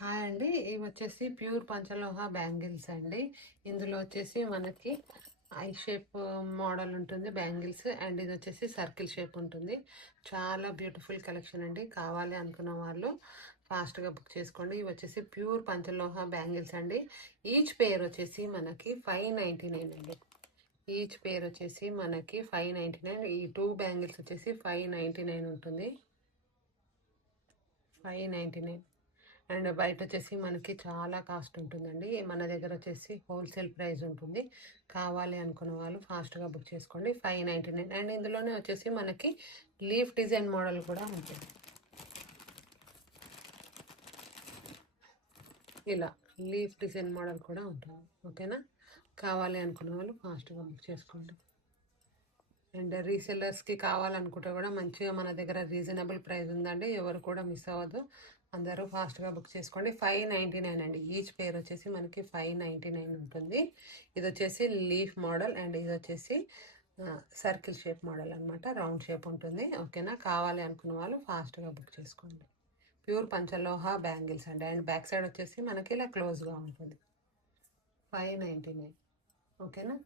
Hi అండి. ఇవి వచ్చేసి ప్యూర్ పంచలోహ బ్యాంగిల్స్ అండి. ఇందులో వచ్చేసి మనకి ఐ షేప్ మోడల్ ఉంటుంది బ్యాంగిల్స్, అండ్ ఇది వచ్చేసి సర్కిల్ షేప్ ఉంటుంది. చాలా బ్యూటిఫుల్ కలెక్షన్ అండి. కావాలి అనుకున్న వాళ్ళు ఫాస్ట్గా బుక్ చేసుకోండి. ఇవి వచ్చేసి ప్యూర్ పంచలోహ బ్యాంగిల్స్ అండి. ఈచ్ పేర్ వచ్చేసి మనకి 599 అండి. ఈచ్ పేర్ వచ్చేసి మనకి 599. ఈ 2 బ్యాంగిల్స్ వచ్చేసి 599 ఉంటుంది. 599. అండ్ బయట వచ్చేసి మనకి చాలా కాస్ట్ ఉంటుందండి. మన దగ్గర వచ్చేసి హోల్సేల్ ప్రైస్ ఉంటుంది. కావాలి అనుకున్న వాళ్ళు ఫాస్ట్గా బుక్ చేసుకోండి. 599. అండ్ ఇందులోనే వచ్చేసి మనకి లీఫ్ డిజైన్ మోడల్ కూడా ఉంటుంది. ఇలా లీఫ్ డిజైన్ మోడల్ కూడా ఉంటుంది. ఓకేనా? కావాలి అనుకున్న వాళ్ళు ఫాస్ట్గా బుక్ చేసుకోండి. అండ్ రీసెల్లర్స్కి కావాలనుకుంటే కూడా మంచిగా మన దగ్గర రీజనబుల్ ప్రైస్ ఉందండి. ఎవరు కూడా మిస్ అవ్వద్దు. అందరూ ఫాస్ట్గా బుక్ చేసుకోండి. 599 అండి. ఈచ్ పేర్ వచ్చేసి మనకి 599 ఉంటుంది. ఇది వచ్చేసి లీఫ్ మోడల్, అండ్ ఇది వచ్చేసి సర్కిల్ షేప్ మోడల్ అనమాట. రౌండ్ షేప్ ఉంటుంది. ఓకేనా? కావాలి అనుకున్న వాళ్ళు ఫాస్ట్గా బుక్ చేసుకోండి. ప్యూర్ పంచలోహ బ్యాంగిల్స్ అండి. అండ్ బ్యాక్ సైడ్ వచ్చేసి మనకి ఇలా క్లోజ్గా ఉంటుంది. 599. ఓకేనా?